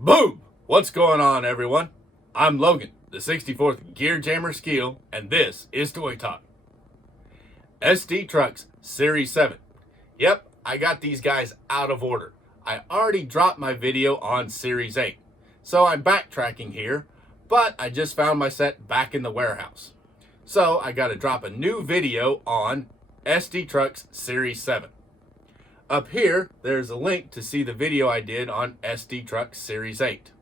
Boom! What's going on, everyone? I'm Logan, the 64th Gear Jammer Skeele, and this is Toy Talk. SD Trucks Series 7. Yep, I got these guys out of order. I already dropped my video on Series 8, so I'm backtracking here, but I just found my set back in the warehouse. So I gotta drop a new video on SD Trucks Series 7. Up here, there's a link to see the video I did on SD Trucks Series 8.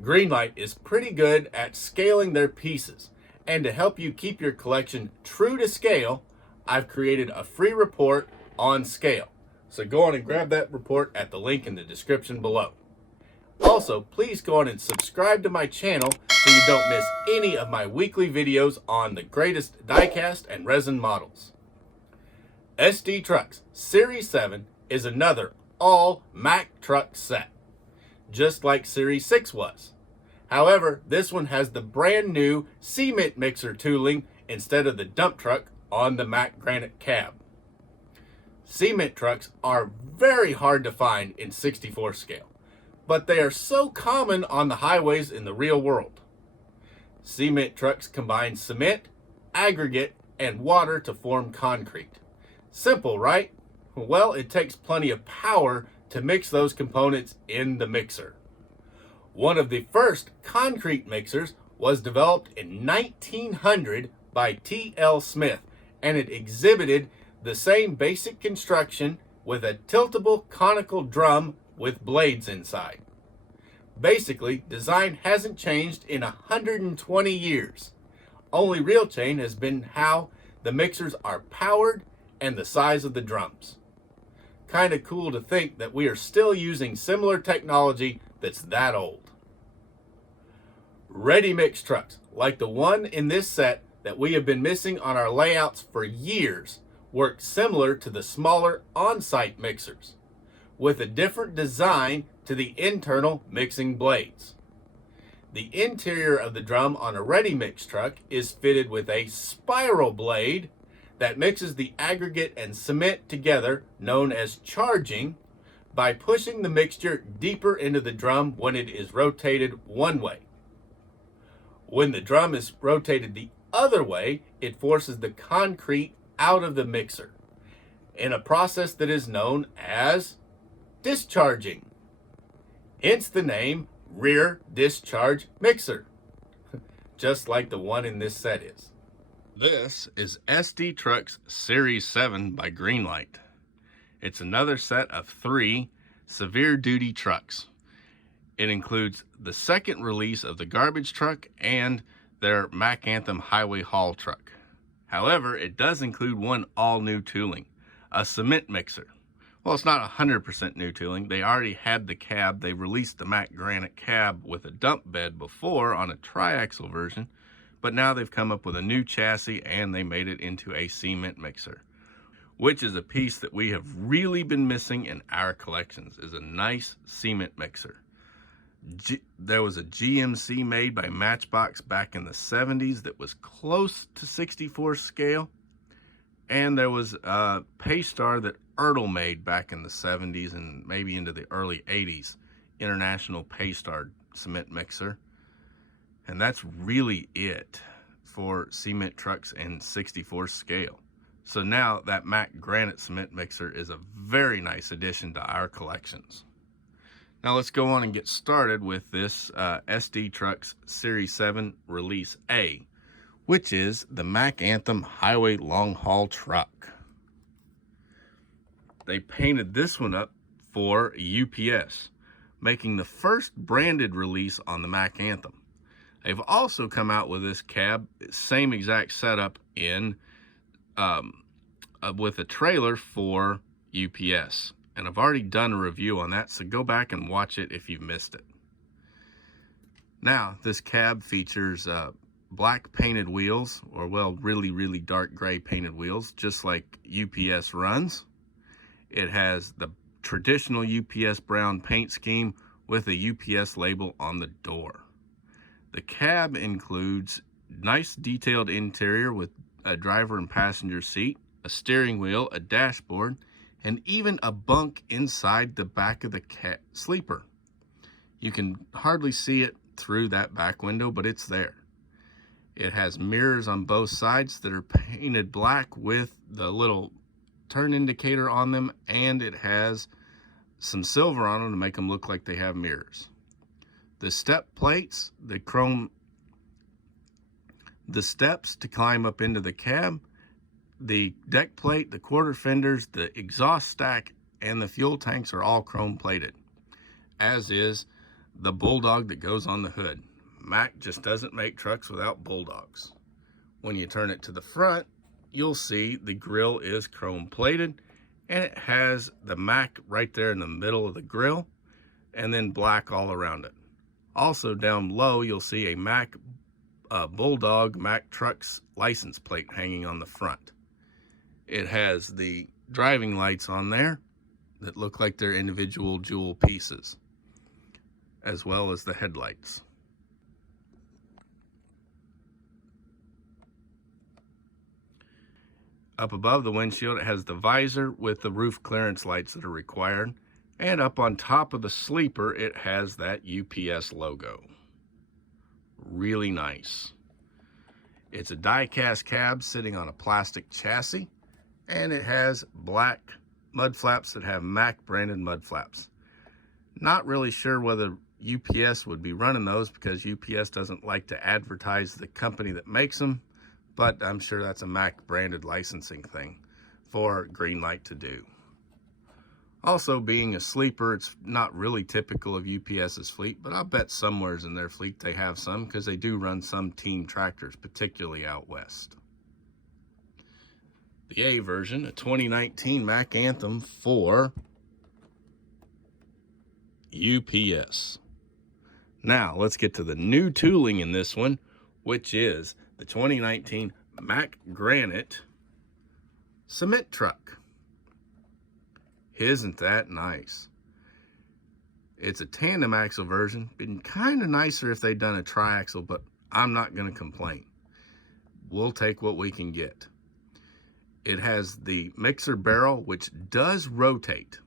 Greenlight is pretty good at scaling their pieces, and to help you keep your collection true to scale, I've created a free report on scale. So go on and grab that report at the link in the description below. Also, please go on and subscribe to my channel so you don't miss any of my weekly videos on the greatest diecast and resin models. SD Trucks Series 7 is another All Mack Trucks set, just like Series 6 was. However, this one has the brand new cement mixer tooling instead of the dump truck on the Mack Granite cab. Cement trucks are very hard to find in 64 scale, but they are so common on the highways in the real world. Cement trucks combine cement, aggregate, and water to form concrete. Simple, right? Well, it takes plenty of power to mix those components in the mixer. One of the first concrete mixers was developed in 1900 by T.L. Smith, and it exhibited the same basic construction with a tiltable conical drum with blades inside. Basically, design hasn't changed in 120 years. Only real change has been how the mixers are powered and the size of the drums. Kinda cool to think that we are still using similar technology that's that old. Ready mix trucks, like the one in this set that we have been missing on our layouts for years, work similar to the smaller on-site mixers, with a different design to the internal mixing blades. The interior of the drum on a ready mix truck is fitted with a spiral blade that mixes the aggregate and cement together, known as charging, by pushing the mixture deeper into the drum when it is rotated one way. When the drum is rotated the other way, it forces the concrete out of the mixer in a process that is known as discharging. Hence the name rear discharge mixer, just like the one in this set is. This is SD Trucks Series 7 by Greenlight. It's another set of 3 severe duty trucks. It includes the second release of the garbage truck and their Mack Anthem highway haul truck. However, it does include one all new tooling, a cement mixer. Well, it's not 100% new tooling. They already had the cab. They released the Mack Granite cab with a dump bed before on a triaxle version, but now they've come up with a new chassis and they made it into a cement mixer, which is a piece that we have really been missing in our collections, is a nice cement mixer. There was a GMC made by Matchbox back in the 70s that was close to 64 scale, and there was a Paystar that Ertl made back in the 70s and maybe into the early 80s, International Paystar cement mixer. And that's really it for cement trucks in 64 scale. So now that Mack Granite cement mixer is a very nice addition to our collections. Now let's go on and get started with this SD Trucks Series 7 Release A, which is the Mack Anthem Highway Long Haul Truck. They painted this one up for UPS, making the first branded release on the Mack Anthem. They've also come out with this cab, same exact setup in with a trailer for UPS. And I've already done a review on that, so go back and watch it if you've missed it. Now, this cab features black painted wheels, or well, really dark gray painted wheels, just like UPS runs. It has the traditional UPS brown paint scheme with a UPS label on the door. The cab includes nice detailed interior with a driver and passenger seat, a steering wheel, a dashboard. and even a bunk inside the back of the sleeper. You can hardly see it through that back window, but it's there. It has mirrors on both sides that are painted black with the little turn indicator on them, and it has some silver on them to make them look like they have mirrors. The step plates, the steps to climb up into the cab, the deck plate, the quarter fenders, the exhaust stack, and the fuel tanks are all chrome plated, as is the bulldog that goes on the hood. Mack just doesn't make trucks without bulldogs. When you turn it to the front, you'll see the grille is chrome plated, and it has the Mack right there in the middle of the grille, and then black all around it. Also down low, you'll see a Mack Bulldog Mack Trucks license plate hanging on the front. It has the driving lights on there that look like they're individual jewel pieces, as well as the headlights. Up above the windshield, it has the visor with the roof clearance lights that are required. And up on top of the sleeper, it has that UPS logo. Really nice. It's a die-cast cab sitting on a plastic chassis, and it has black mud flaps that have Mack branded mud flaps. Not really sure whether UPS would be running those, because UPS doesn't like to advertise the company that makes them, but I'm sure that's a Mack branded licensing thing for Greenlight to do. Also, being a sleeper, it's not really typical of UPS's fleet, but I'll bet somewheres in their fleet they have some, because they do run some team tractors, particularly out west. The A version, a 2019 Mack Anthem for UPS. Now, let's get to the new tooling in this one, which is the 2019 Mack Granite cement truck. Isn't that nice? It's a tandem axle version. Been kind of nicer if they'd done a triaxle, but I'm not going to complain. We'll take what we can get. It has the mixer barrel, which does rotate,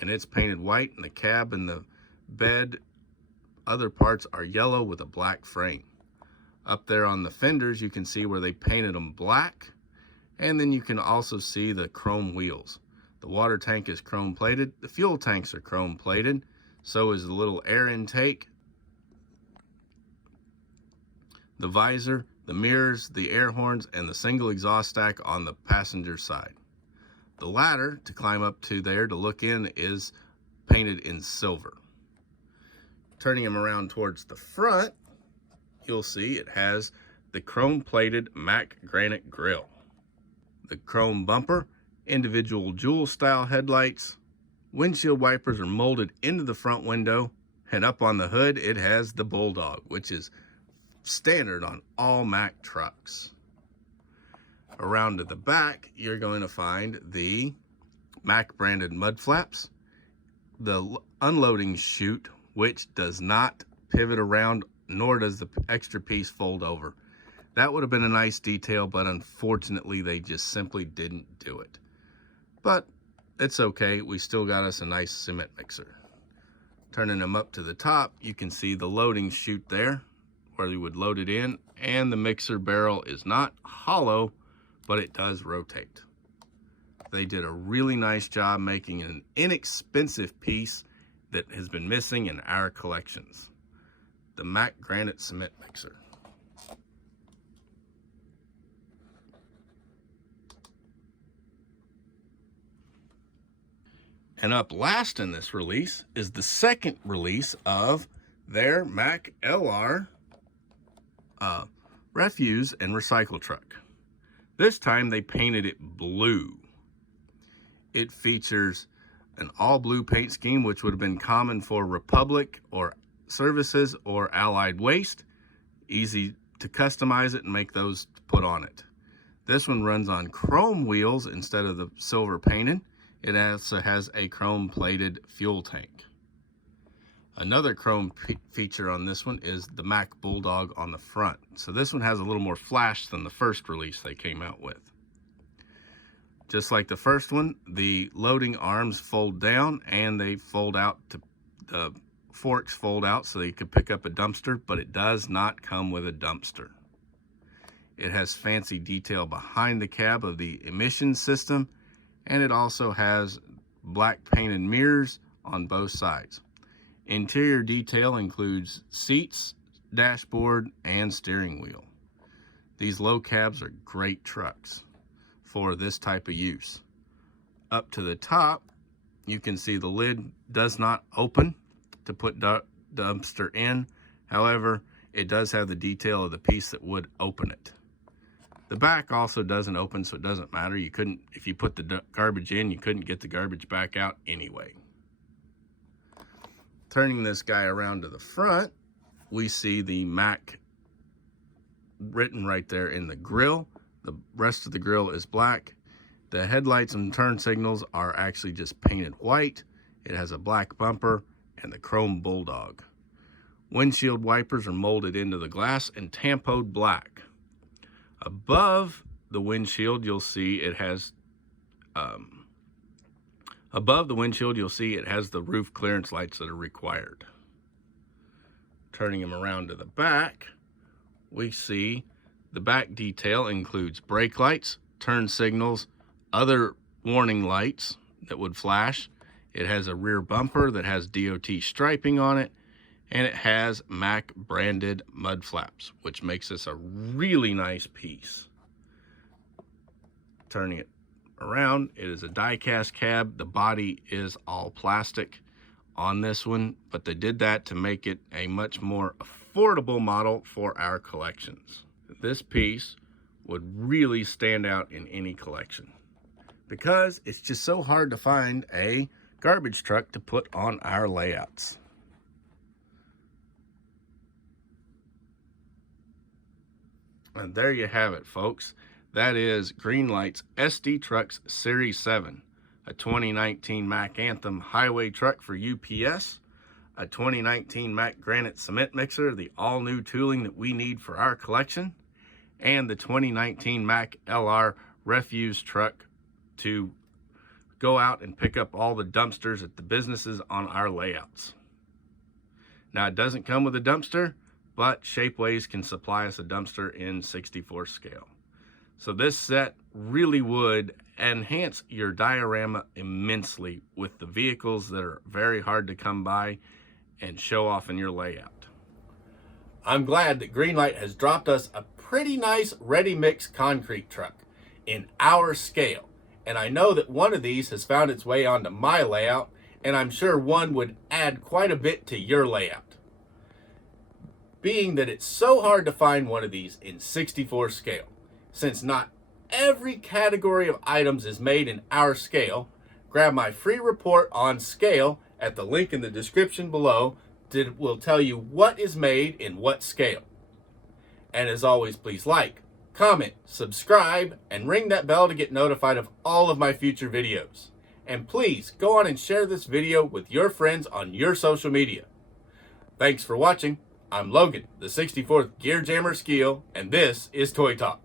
and it's painted white, and the cab and the bed, other parts are yellow with a black frame. Up there on the fenders, you can see where they painted them black, and then you can also see the chrome wheels. The water tank is chrome plated. The fuel tanks are chrome plated. So is the little air intake, the visor, the mirrors, the air horns, and the single exhaust stack on the passenger side. The ladder to climb up to there to look in is painted in silver. Turning him around towards the front, you'll see it has the chrome plated Mack Granite grille, the chrome bumper, individual jewel style headlights, windshield wipers are molded into the front window, and up on the hood it has the Bulldog, which is standard on all Mack trucks. Around to the back, you're going to find the Mack branded mud flaps, the unloading chute, which does not pivot around, nor does the extra piece fold over. That would have been a nice detail, but unfortunately they just simply didn't do it. But it's okay, we still got us a nice cement mixer. Turning them up to the top, you can see the loading chute there, where you would load it in, and the mixer barrel is not hollow, but it does rotate. They did a really nice job making an inexpensive piece that has been missing in our collections. The Mack Granite cement mixer. And up last in this release is the second release of their Mack LR refuse and recycle truck. This time they painted it blue. It features an all blue paint scheme, which would have been common for Republic or Services or Allied Waste. Easy to customize it and make those put on it. This one runs on chrome wheels instead of the silver painted. It also has a chrome plated fuel tank. Another chrome feature on this one is the Mack Bulldog on the front. So this one has a little more flash than the first release they came out with. Just like the first one, the loading arms fold down and they fold out to the forks fold out so you could pick up a dumpster, but it does not come with a dumpster. It has fancy detail behind the cab of the emissions system, and it also has black painted mirrors on both sides. Interior detail includes seats, dashboard, and steering wheel. These low cabs are great trucks for this type of use. Up to the top, you can see the lid does not open to put dumpster in. However, it does have the detail of the piece that would open it. The back also doesn't open, so it doesn't matter. You couldn't, if you put the garbage in, you couldn't get the garbage back out anyway. Turning this guy around to the front, we see the Mack written right there in the grill. The rest of the grill is black. The headlights and turn signals are actually just painted white. It has a black bumper and the chrome bulldog. Windshield wipers are molded into the glass and tampoed black. Above the windshield, you'll see it has the roof clearance lights that are required. Turning them around to the back, we see the back detail includes brake lights, turn signals, other warning lights that would flash. It has a rear bumper that has DOT striping on it, and it has Mack branded mud flaps, which makes this a really nice piece. Turning it around, it is a die-cast cab. The body is all plastic on this one, but they did that to make it a much more affordable model for our collections. This piece would really stand out in any collection because it's just so hard to find a garbage truck to put on our layouts. And there you have it, folks. That is Greenlight's SD Trucks Series 7, a 2019 Mack Anthem highway truck for UPS, a 2019 Mack Granite cement mixer, the all-new tooling that we need for our collection, and the 2019 Mack LR refuse truck to go out and pick up all the dumpsters at the businesses on our layouts. Now, it doesn't come with a dumpster, but Shapeways can supply us a dumpster in 64 scale. So this set really would enhance your diorama immensely with the vehicles that are very hard to come by and show off in your layout. I'm glad that Greenlight has dropped us a pretty nice ready-mix concrete truck in our scale. And I know that one of these has found its way onto my layout, and I'm sure one would add quite a bit to your layout. Being that it's so hard to find one of these in 64 scale, since not every category of items is made in our scale, grab my free report on scale at the link in the description below that will tell you what is made in what scale. And as always, please like, comment, subscribe, and ring that bell to get notified of all of my future videos. And please go on and share this video with your friends on your social media. Thanks for watching. I'm Logan, the 64th Gear Jammer Skeele, and this is Toy Talk.